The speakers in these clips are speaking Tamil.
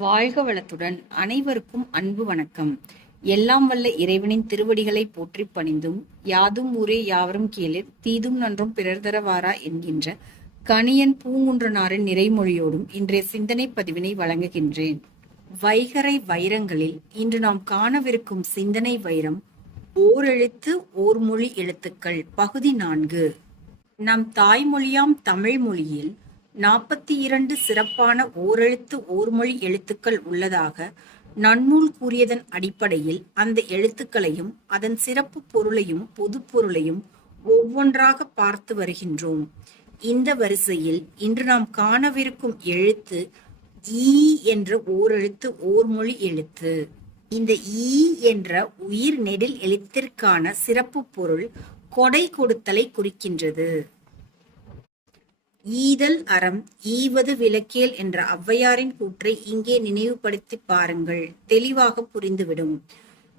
வாழ்க வளத்துடன் அனைவருக்கும் அன்பு வணக்கம். எல்லாம் வல்ல இறைவனின் திருவடிகளை போற்றி பணிந்தும் யாதும் ஊரே யாவரும் கீழே தீதும் நன்றும் பிறர் தரவாரா என்கின்ற கணியன் பூங்குன்றனாரின் நிறைமொழியோடும் இன்றைய சிந்தனை பதிவினை வழங்குகின்றேன். வைகரை வைரங்களில் இன்று நாம் காணவிருக்கும் சிந்தனை வைரம் ஓரெழுத்து ஓர்மொழி எழுத்துக்கள் பகுதி நான்கு. நம் தாய்மொழியாம் தமிழ் மொழியில் நாற்பத்தி இரண்டு சிறப்பான ஓரெழுத்து ஓர்மொழி எழுத்துக்கள் உள்ளதாக நன்னூல் கூறியதன் அடிப்படையில் அந்த எழுத்துக்களையும் அதன் சிறப்பு பொருளையும் பொது பொருளையும் ஒவ்வொன்றாக பார்த்து வருகின்றோம். இந்த வரிசையில் இன்று நாம் காணவிருக்கும் எழுத்து ஈ என்ற ஓரெழுத்து ஓர்மொழி எழுத்து. இந்த ஈ என்ற உயிர் நெடில் எழுத்திற்கான சிறப்பு பொருள் கொடை கொடுத்தலை குறிக்கின்றது. ஈதல் அறம் ஈவது விளக்கேல் என்ற ஔவையாரின் கூற்றை இங்கே நினைவுபடுத்தி பாருங்கள். தெளிவாக புரிந்துவிடும்.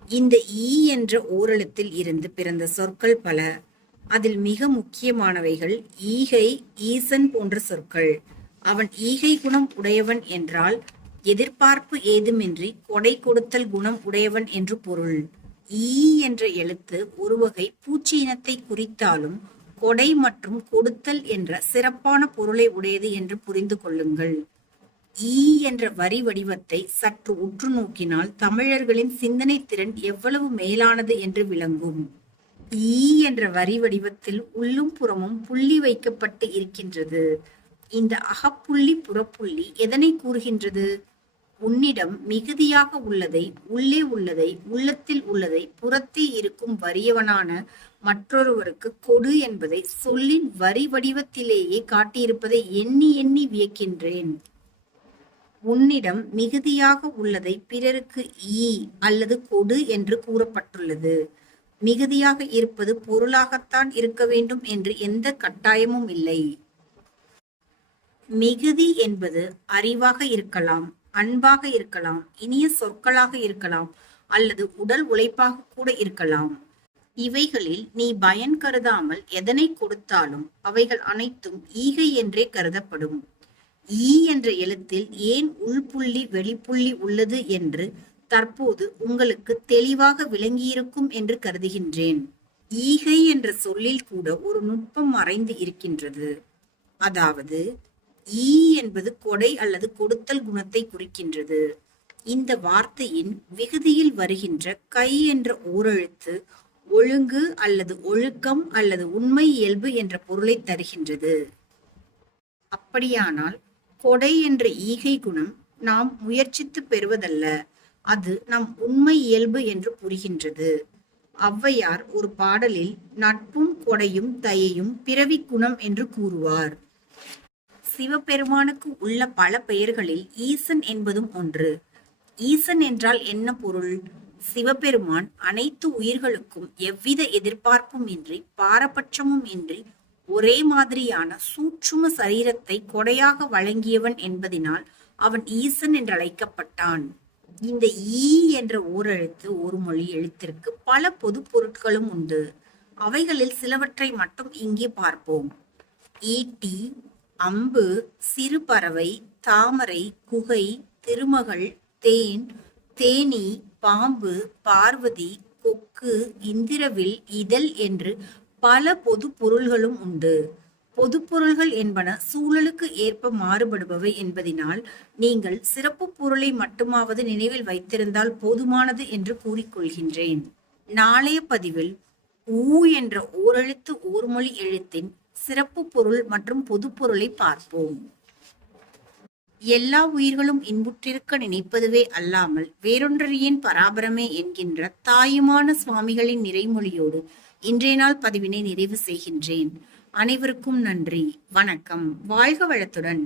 இந்த ஈ என்ற ஓரெழுத்தில் இருந்து பிறந்த சொற்கள் பல. அதில் மிக முக்கியமானவைகள் ஈகை ஈசன் போன்ற சொற்கள். அவன் ஈகை குணம் உடையவன் என்றால் எதிர்பார்ப்பு ஏதுமின்றி கொடை கொடுத்தல் குணம் உடையவன் என்று பொருள். ஈ என்ற எழுத்து ஒருவகை பூச்சி இனத்தை குறித்தாலும் கொடை மற்றும் கொடுத்தல் என்ற சிறப்பான பொருளை உடையது என்று புரிந்து கொள்ளுங்கள். ஈ என்ற வரி வடிவத்தை சற்று உற்று நோக்கினால் தமிழர்களின் சிந்தனை திறன் எவ்வளவு மேலானது என்று விளங்கும். ஈ என்ற வரி வடிவத்தில் உள்ளும் புறமும் புள்ளி வைக்கப்பட்டு இருக்கின்றது. இந்த அகப்புள்ளி புறப்புள்ளி எதனை கூறுகின்றது? உன்னிடம் மிகுதியாக உள்ளதை உள்ளே உள்ளதை உள்ளத்தில் உள்ளதை புறத்தே இருக்கும் வறியவனான மற்றொருவருக்கு கொடு என்பதை சொல்லின் வரி வடிவத்திலேயே காட்டியிருப்பதை எண்ணி எண்ணி வியக்கின்றேன். உன்னிடம் மிகுதியாக உள்ளதை பிறருக்கு ஈ அல்லது கொடு என்று கூறப்பட்டுள்ளது. மிகுதியாக இருப்பது பொருளாகத்தான் இருக்க வேண்டும் என்று எந்த கட்டாயமும் இல்லை. மிகுதி என்பது அறிவாக இருக்கலாம். அன்பாக இருக்கலாம் இனிய சொற்களாக இருக்கலாம் அல்லது உடல் உழைப்பாக கூட இருக்கலாம். இவைகளில் நீ பயன் கருதாமல் எதனை கொடுத்தாலும் அவைகள் அனைத்தும் ஈகை என்றே கருதப்படும். ஈ என்ற எழுத்தில் ஏன் உள்புள்ளி வெளிப்புள்ளி உள்ளது என்று தற்போது உங்களுக்கு தெளிவாக விளங்கியிருக்கும் என்று கருதுகின்றேன். ஈகை என்ற சொல்லில் கூட ஒரு நுட்பம் மறைந்து இருக்கின்றது. அதாவது ஈ என்பது கொடை அல்லது கொடுத்தல் குணத்தை குறிக்கின்றது. இந்த வார்த்தையின் விகுதியில் வருகின்ற கை என்ற ஓரெழுத்து ஒழுங்கு அல்லது ஒழுக்கம் அல்லது உண்மை இயல்பு என்ற பொருளை தருகின்றது. அப்படியானால் கொடை என்ற ஈகை குணம் நாம் முயற்சித்து பெறுவதல்ல அது நம் உண்மை இயல்பு என்று புரிகின்றது. ஔவையார் ஒரு பாடலில் நட்பும் கொடையும் தயையும் பிறவி குணம் என்று கூறுவார். சிவபெருமானுக்கு உள்ள பல பெயர்களில் ஈசன் என்பதும் ஒன்று. ஈசன் என்றால் என்ன பொருள்? சிவபெருமான் அனைத்து உயிர்களுக்கும் எவ்வித எதிர்பார்ப்பும் இன்றி பாரபட்சமும் இன்றி ஒரே மாதிரியான சூட்சும சரீரத்தை கொடையாக வழங்கியவன் என்பதினால் அவன் ஈசன் என்று அழைக்கப்பட்டான் இந்த ஈ என்ற ஓரெழுத்து ஒரு மொழி எழுத்திற்கு பல பொது பொருட்களும் உண்டு. அவைகளில் சிலவற்றை மட்டும் இங்கே பார்ப்போம். ஈட்டி அம்பு சிறுபறவை தாமரை குகை திருமகள் தேன் தேனி பாம்பு பார்வதி கொக்கு இந்திரவில் இதழ் என்று பல பொது பொருள்களும் உண்டு. பொது பொருள்கள் என்பன சூழலுக்கு ஏற்ப மாறுபடுபவை என்பதினால் நீங்கள் சிறப்பு பொருளை மட்டுமாவது நினைவில் வைத்திருந்தால் போதுமானது என்று கூறிக்கொள்கின்றேன். நாளைய பதிவில் ஊ என்ற ஓரெழுத்து ஓர்மொழி எழுத்தின் சிறப்பு பொருள் மற்றும் பொது பொருளை பார்ப்போம். எல்லா உயிர்களும் இன்புற்றிருக்க நினைப்பதுவே அல்லாமல் வேறொன்றறியேன் பராபரமே என்கின்ற தாயுமான சுவாமிகளின் நிறைமொழியோடு இன்றைய நாள் பதிவினை நிறைவு செய்கின்றேன். அனைவருக்கும் நன்றி. வணக்கம். வாழ்க வளத்துடன்.